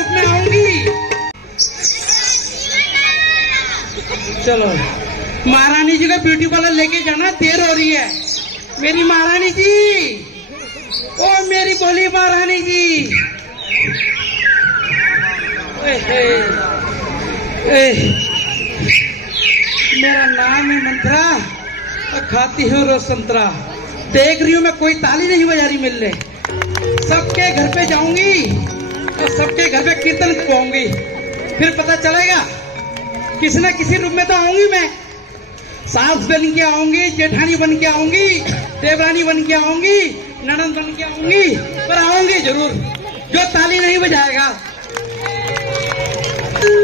रूप में आऊंगी। चलो महारानी जी का ब्यूटी पार्लर लेके जाना, देर हो रही है। मेरी महारानी जी, ओ मेरी बोली महारानी जी। मेरा नाम है मंत्रा और खाती हूँ रोज संतरा। देख रही हूँ मैं कोई ताली नहीं बजा रही मिल रहे। सबके घर पे जाऊंगी और सबके घर पे कीर्तन करवाऊंगी, फिर पता चलेगा किसी न किसी रूप में तो आऊंगी मैं। सास बन के आऊंगी, जेठानी बन के आऊंगी, देवरानी बन के आऊंगी, ननद बन के आऊंगी, पर आऊंगी जरूर। जो ताली नहीं बजाएगा।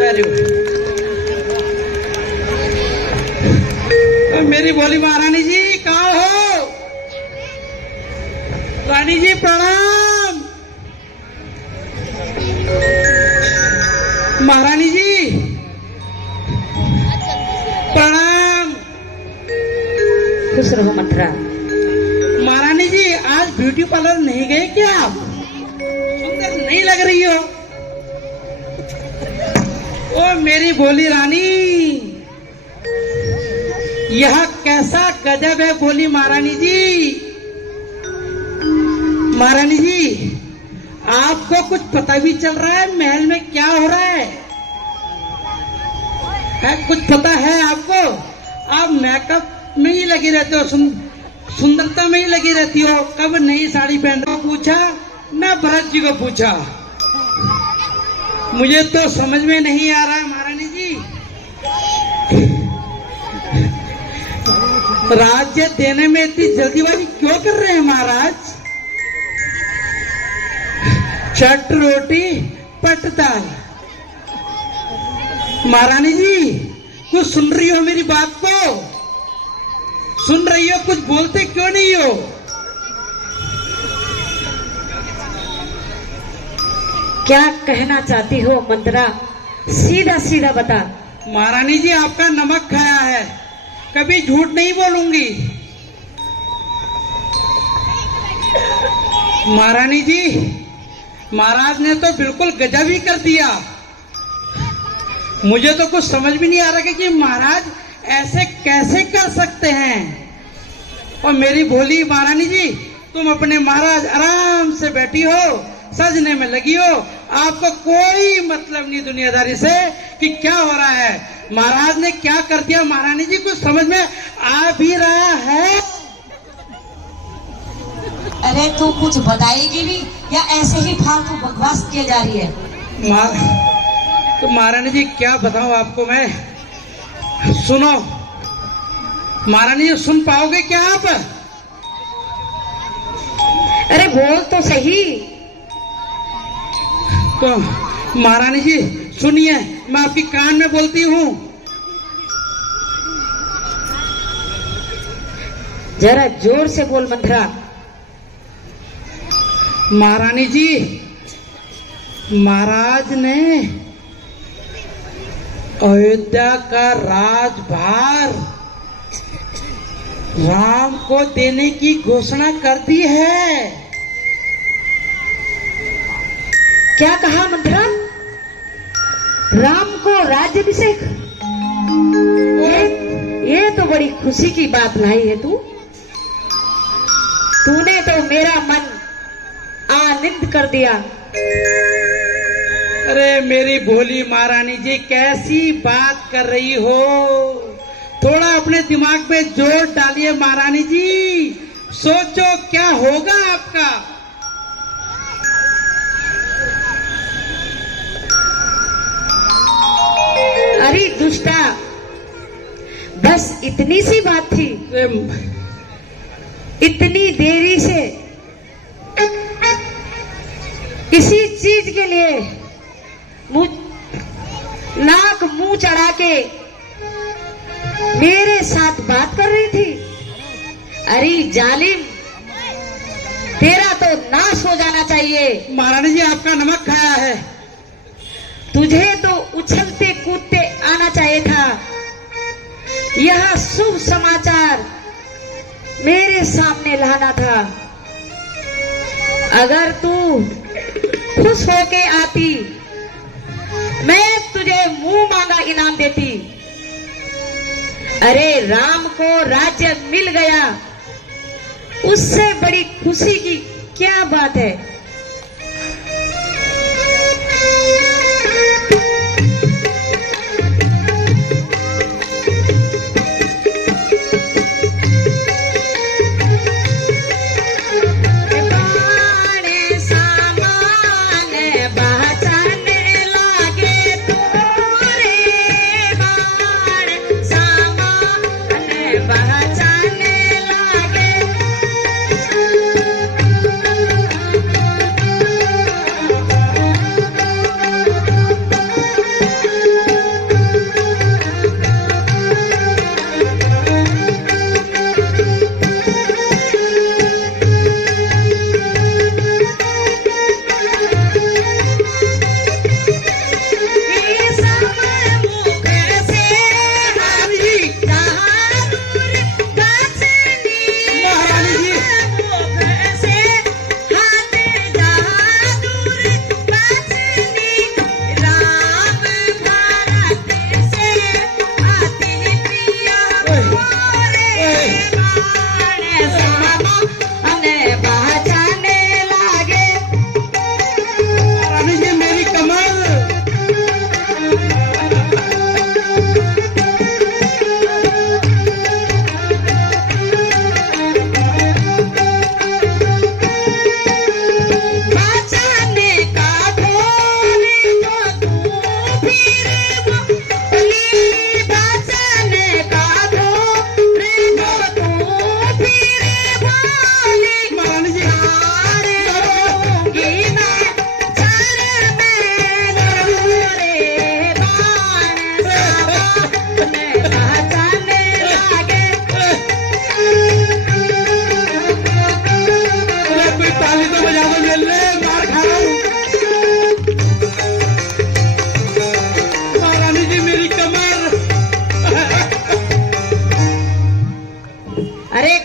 Very good. मेरी बोली महारानी जी कहाँ हो? रानी जी प्रणाम। महारानी जी प्रणाम। खुश रहो मंत्रा। महारानी जी आज ब्यूटी पार्लर नहीं गए क्या आप? सुंदर नहीं लग रही हो। ओ मेरी भोली रानी, यह कैसा गजब है भोली महारानी जी। महारानी जी आपको कुछ पता भी चल रहा है महल में क्या हो रहा है? कुछ पता है आपको? आप मेकअप में ही लगी रहते हो, सुंदरता में ही लगी रहती हो। कब नई साड़ी पहन को पूछा ना भरत जी को पूछा। मुझे तो समझ में नहीं आ रहा है महारानी जी, राज्य देने में इतनी जल्दीबाजी क्यों कर रहे हैं महाराज? चट रोटी पट दाल। महारानी जी कुछ सुन रही हो मेरी बात को? सुन रही हो? कुछ बोलते क्यों नहीं हो? क्या कहना चाहती हो मंत्रा? सीधा सीधा बता। महारानी जी आपका नमक खाया है, कभी झूठ नहीं बोलूंगी। महारानी जी महाराज ने तो बिल्कुल गजब ही कर दिया। मुझे तो कुछ समझ भी नहीं आ रहा कि महाराज ऐसे कैसे कर सकते हैं। और मेरी भोली महारानी जी तुम अपने महाराज आराम से बैठी हो, सजने में लगी हो। आपको कोई मतलब नहीं दुनियादारी से कि क्या हो रहा है। महाराज ने क्या कर दिया महारानी जी कुछ समझ में आ भी रहा है? अरे तू कुछ बताएगी भी या ऐसे ही फालतू बकवास किए जा रही है? तो महारानी जी क्या बताऊं आपको मैं? सुनो महारानी जी, सुन पाओगे क्या आप? अरे बोल तो सही। तो महारानी जी सुनिए, मैं आपकी कान में बोलती हूँ। जरा जोर से बोल मंत्रा। महारानी जी महाराज ने अयोध्या का राजभार राम को देने की घोषणा कर दी है। क्या कहा मंत्रा? राम को राज्याभिषेक? ये तो बड़ी खुशी की बात लाई है तूने तो मेरा मन आनंद कर दिया। अरे मेरी भोली महारानी जी कैसी बात कर रही हो? थोड़ा अपने दिमाग पे जोर डालिए महारानी जी, सोचो क्या होगा आपका। अरे दुष्टा, बस इतनी सी बात थी। इतनी देरी से किसी चीज के लिए नाक मुंह चढ़ा के मेरे साथ बात कर रही थी। अरे जालिम, तेरा तो नाश हो जाना चाहिए। महारानी जी आपका नमक खाया है। तुझे तो उछलते कूदते आना चाहिए था। यह शुभ समाचार मेरे सामने लाना था। अगर तू खुश होके आती अरे राम को राज्य मिल गया, उससे बड़ी खुशी की क्या बात है।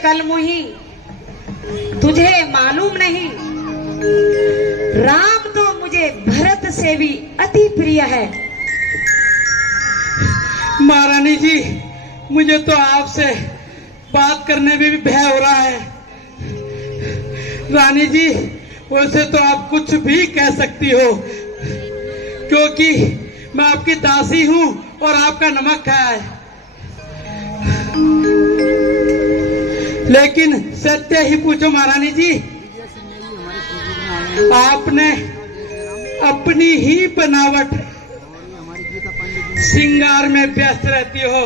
कलमुही, तुझे मालूम नहीं, राम तो मुझे भरत से भी अति प्रिय है। महारानी जी, मुझे तो आपसे बात करने में भी भय हो रहा है। रानी जी, वैसे तो आप कुछ भी कह सकती हो, क्योंकि मैं आपकी दासी हूँ और आपका नमक खाया है। लेकिन सत्य ही पूछो महारानी जी, आपने अपनी ही बनावट श्रृंगार में व्यस्त रहती हो,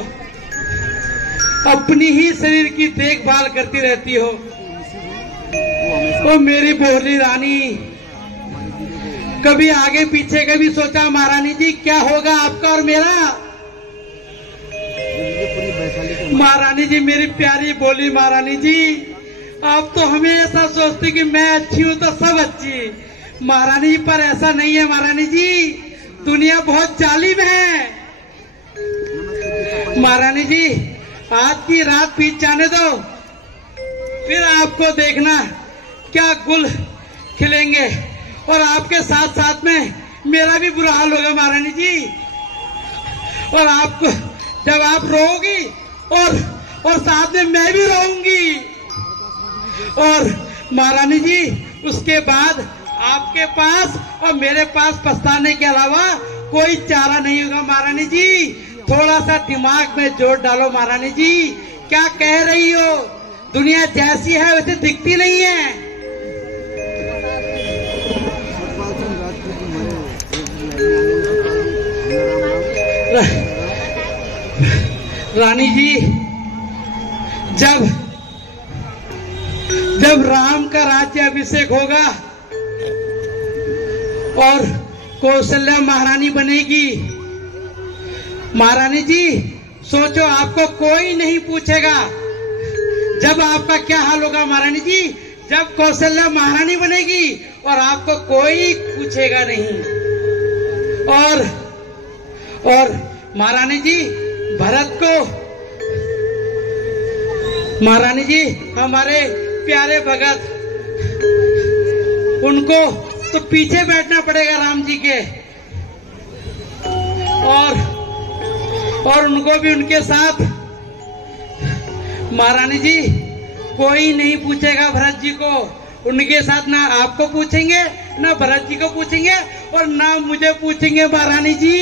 अपनी ही शरीर की देखभाल करती रहती हो। ओ मेरी बोली रानी, कभी आगे पीछे कभी सोचा महारानी जी क्या होगा आपका और मेरा? महारानी जी, मेरी प्यारी बोली महारानी जी, आप तो हमेशा सोचती कि मैं अच्छी हूँ तो सब अच्छी। महारानी जी, पर ऐसा नहीं है महारानी जी, दुनिया बहुत जालिम है। महारानी जी, आज की रात बीत जाने दो, फिर आपको देखना क्या गुल खिलेंगे, और आपके साथ साथ में मेरा भी बुरा हाल होगा महारानी जी। और आपको जब आप रोओगी और साथ में मैं भी रोऊंगी, और महारानी जी उसके बाद आपके पास और मेरे पास पछताने के अलावा कोई चारा नहीं होगा। महारानी जी, थोड़ा सा दिमाग में जोर डालो महारानी जी। क्या कह रही हो? दुनिया जैसी है वैसे दिखती नहीं है। रानी जी, जब राम का राज्य अभिषेक होगा और कौशल्या महारानी बनेगी, महारानी जी सोचो, आपको कोई नहीं पूछेगा। जब आपका क्या हाल होगा महारानी जी, जब कौशल्या महारानी बनेगी और आपको कोई पूछेगा नहीं। और महारानी जी, भरत को, महारानी जी हमारे प्यारे भगत, उनको तो पीछे बैठना पड़ेगा राम जी के, और उनको भी उनके साथ महारानी जी, कोई नहीं पूछेगा भरत जी को। उनके साथ ना आपको पूछेंगे, ना भरत जी को पूछेंगे, और ना मुझे पूछेंगे महारानी जी।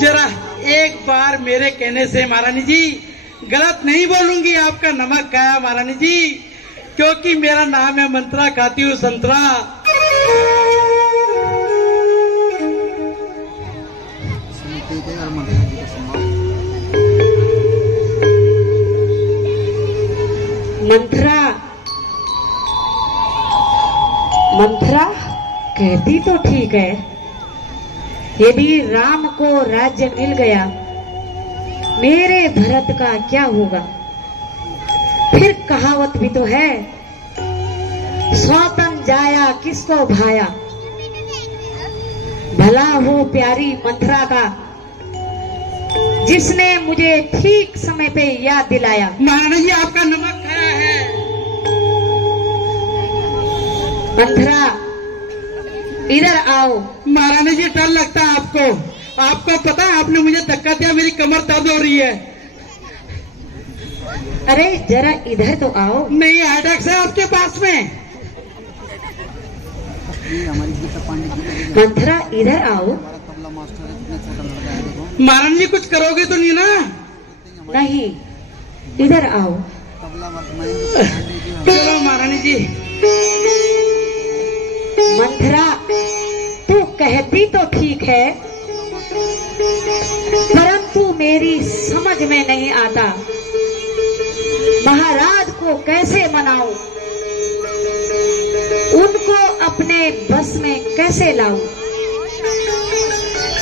जरा एक बार मेरे कहने से महारानी जी गलत नहीं बोलूंगी, आपका नमक खाया महारानी जी, क्योंकि मेरा नाम है मंत्रा, खाती हूँ संतरा। मंत्रा मंत्रा कहती तो ठीक है, यदि राम को राज्य मिल गया, मेरे भरत का क्या होगा? फिर कहावत भी तो है, स्वतन जाया किसको भाया। भला हो प्यारी मंत्रा का, जिसने मुझे ठीक समय पे याद दिलाया। महारानी जी आपका नमक खाया है। मंत्रा इधर आओ। महारानी जी डर लगता है आपको, आपको पता है आपने मुझे धक्का दिया, मेरी कमर दर्द हो रही है। अरे जरा इधर तो आओ। नहीं हेडेक है आपके पास में। मंत्रा इधर आओ। महारानी जी कुछ करोगे तो नहीं ना? नहीं, इधर आओ। चलो महारानी जी। मंत्रा तू कहती तो ठीक है, परंतु मेरी समझ में नहीं आता, महाराज को कैसे मनाऊं, उनको अपने बस में कैसे लाऊं?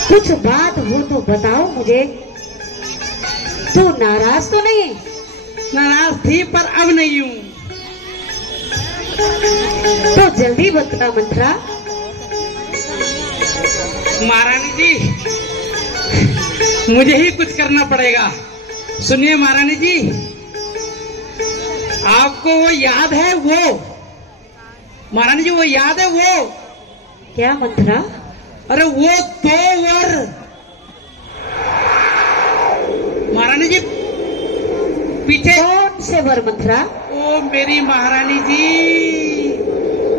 कुछ बात हो तो बताओ मुझे। तू नाराज तो नहीं? नाराज थी पर अब नहीं हूँ। तो जल्दी बता मंत्रा। महारानी जी मुझे ही कुछ करना पड़ेगा। सुनिए महारानी जी, आपको वो याद है? वो महारानी जी वो याद है? वो क्या मंत्रा? अरे वो 2 वर महारानी जी पीछे। कौन से वर मंत्रा? ओ मेरी महारानी जी,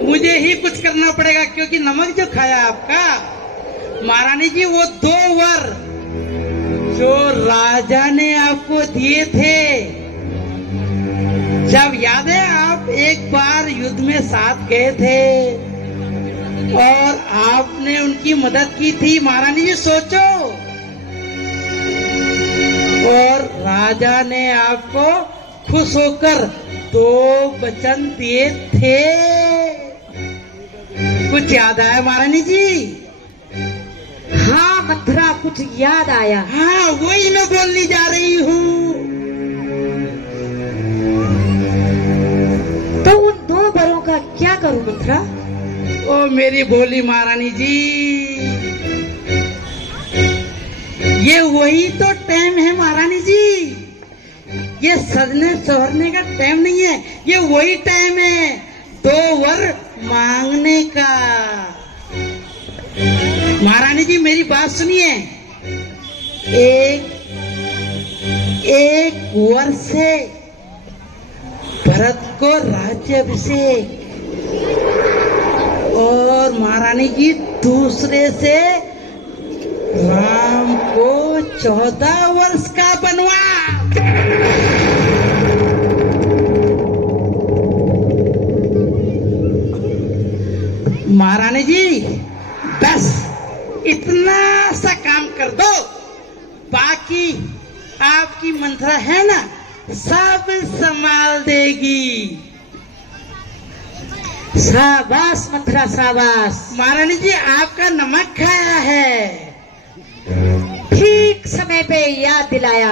मुझे ही कुछ करना पड़ेगा क्योंकि नमक जो खाया आपका। महारानी जी वो 2 वर जो राजा ने आपको दिए थे, जब याद है आप एक बार युद्ध में साथ गए थे और आपने उनकी मदद की थी। महारानी जी सोचो, और राजा ने आपको खुश होकर 2 वचन दिए थे। कुछ याद आया महारानी जी? हाँ मंत्रा कुछ याद आया। हाँ वही मैं बोलने जा रही हूँ। तो उन 2 वरों का क्या करूं मंत्रा? ओ मेरी भोली महारानी जी, ये वही तो टाइम है महारानी जी, ये सजने संवरने का टाइम नहीं है, ये वही टाइम है 2 वर मांगने का। महारानी जी मेरी बात सुनिए, एक वर से भरत को राज्याभिषेक, और महारानी जी दूसरे से राम को 14 वर्ष का बनवास। महारानी जी बस इतना सा काम कर दो, बाकी आपकी मंत्रा है ना, सब संभाल देगी। शाबाश मंत्रा शाबाश। महारानी जी आपका नमक खाया है, ठीक समय पे याद दिलाया,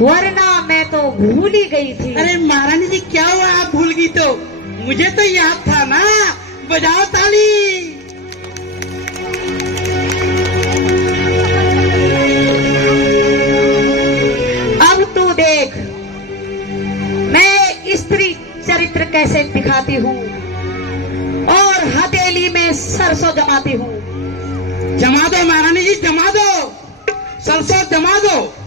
वरना मैं तो भूल ही गई थी। अरे महारानी जी क्या हुआ, आप भूल गई? तो मुझे तो याद था ना, बजाओ ताली। अब तू देख मैं स्त्री चरित्र कैसे दिखाती हूँ और हथेली में सरसों जमाती हूँ। जमा दो महारानी जी, जमा दो। सरसों जमा दो।